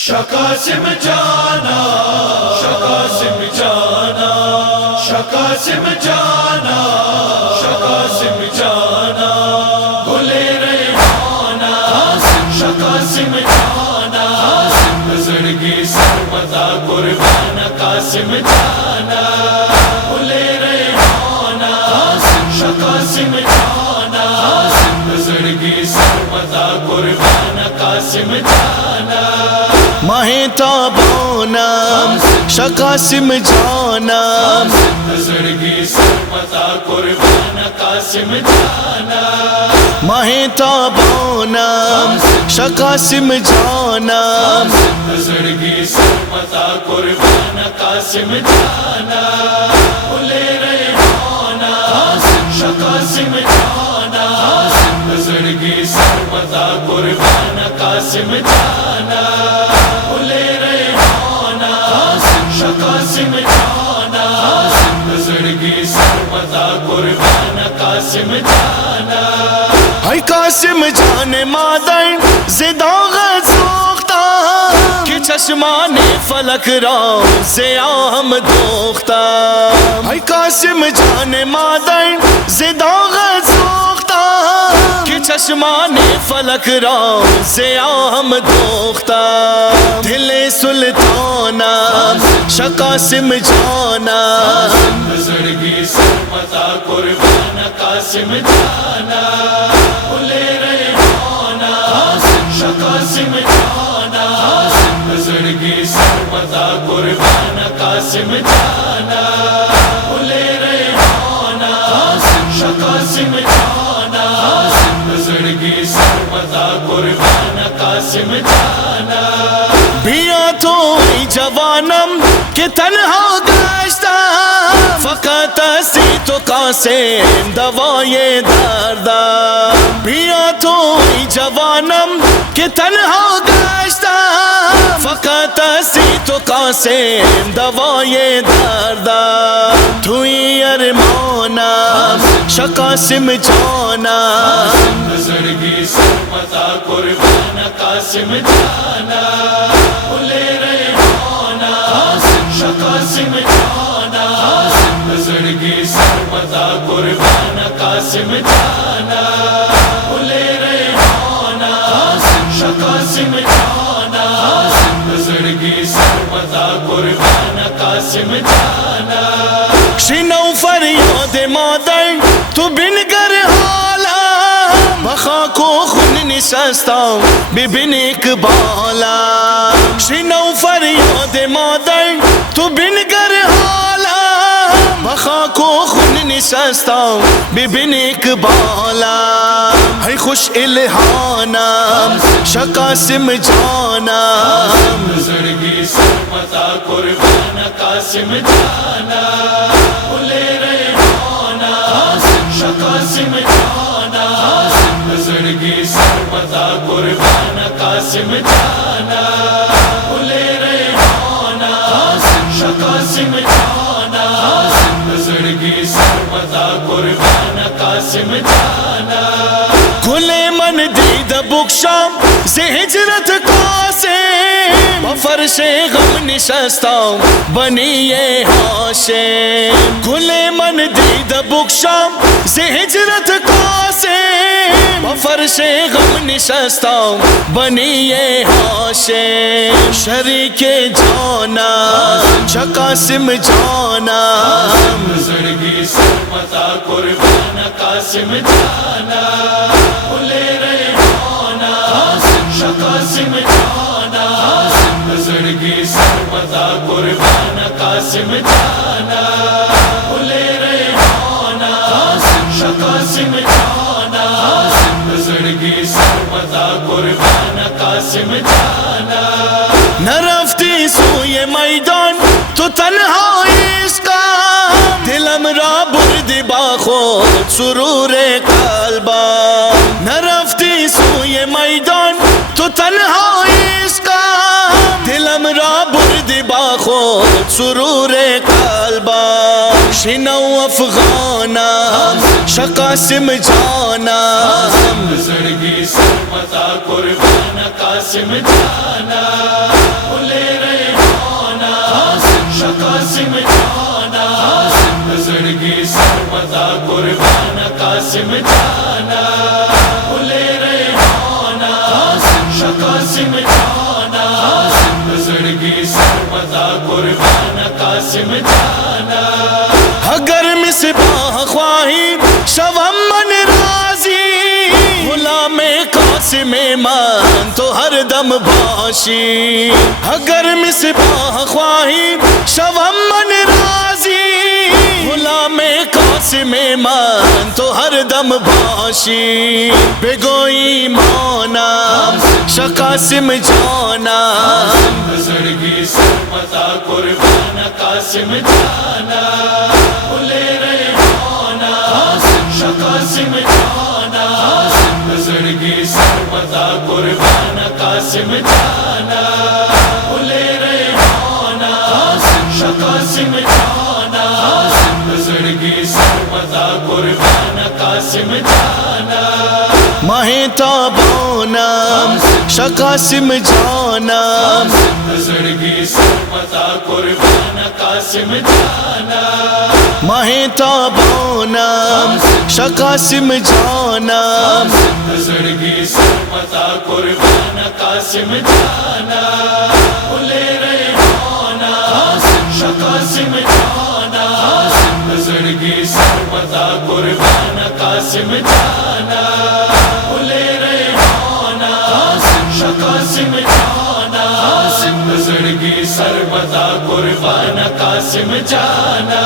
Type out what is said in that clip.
شقاسم جانا شقاسم جانا شقاسم جانا شقاسم جانا گلے ریحانہ شقاسم جانا زندگی سرمتا قربان قاسم جانا گلے ریحانہ شقاسم جانا زندگی سرمتا قربان قاسم جانا ماہ تابانا شقاسم جانا زندگی سرمتا قربان قاسم جانا ماہ تابانا شقاسم جانا زندگی سرمتا قربان قاسم جانا گلے ریحانہ شقاسم جانا زندگی سرمتا قربان قاسم جانا گلے ریحانہ شقاسم جانا زندگی سرمتا قربان قاسم جانا ای قاسم جان مادر زداغ سوختا کہ چشمان فلک را زیام دوختا ای قاسم جان مادر زداغ سوختا کہ چشمان فلک را زیام دوختا دل سلطانا شقاسم جانا زندگی سرمتا قربان قاسم جانا گلے ریحانہ شقاسم جانا زندگی سرمتا قربان قاسم جانا گلے ریحانہ شقاسم جانا زندگی سرمتا قربان قاسم جانا بیا تو ای جوانم کہ تنہا گشتا فقط اسی تو قاسم دوائے دردا بیا تو ای جوانم کہ تنہا گشتا فقط اسی تو قاسم دوائے دردا توی ارمانا شقاسم جانا زندگی سرمتا قربان قاسم جانا گلے ریحانہ شقاسم جانا زندگی سرمتا قربان قاسم جانا گلے ریحانہ شقاسم جانا زندگی سرمتا قربان قاسم جانا شنو فریاد مادر تو بن گر حالا بخاک و خون نشستم ببین اقبالا شنو فریاد مادر تو بن گر حالا بخاک و خون نشستم ببین اقبالا ای خوش الہانم شقاسم جانم زندگی سرمتا قربان قاسم جانا گلے ریحانہ شقاسم جانا زندگی سرمتا قربان قاسم جانا گلے ریحانہ شقاسم جانا زندگی سرمتا قربان قاسم جانا گلے من دید بکشم سے ہجرت قاسم بفرش غم نشستم بنی ہاشم گلے من دید بکشم سے ہجرت قاسم بفرش غم نشستم بنی ہاشم شریک جانا شقاسم جانا زندگی سرمتا قربان قاسم جانا گلے ریحانہ شقاسم جانا زندگی سرمتا قربان قاسم جانا گلے ریحانہ شقاسم جانا زندگی سرمتا قربان قاسم جانا نہ رفتی سوئے میدان تو تنہائی اس کا دلم را بردی با خود سرور قلبا نہ رفتی سوئے میدان تو تنہائی اس کا دلم را بردی با خود سرور قلبا شنو افغانم شقاسم جانم زندگی سرمتا قربان قاسم جانا قاسم جانا بھولے ریحانہ قاسم جانا زندگی سرمتا قربان قاسم جانا اگر مصباح خواہی شوم من راضی غلام قاسم من تو ہر دم باشی اگر مصباح خواہی شوم من راضی غلام قاسم من تو ہر دم باشی بگوئی مانا قاسم جانا زندگی سرمتا قربان قاسم جانا بھولے ریحانہ قاسم جانا زندگی سرمتا قربان قاسم جانا بھولے ریحانہ قاسم جانا زندگی سرمتا قربان قاسم جانا ماہ تابانم قاسم جانم زندگی سرمتا قربان قاسم جانا ماہ تابانم قاسم جانم زندگی سرمتا قربان قاسم جانا بھولے ریحانہ قاسم جانا زندگی سرمتا قربان قاسم جانا بھولے ریحانہ قاسم جانا زندگی سرمتا قربان قاسم جانا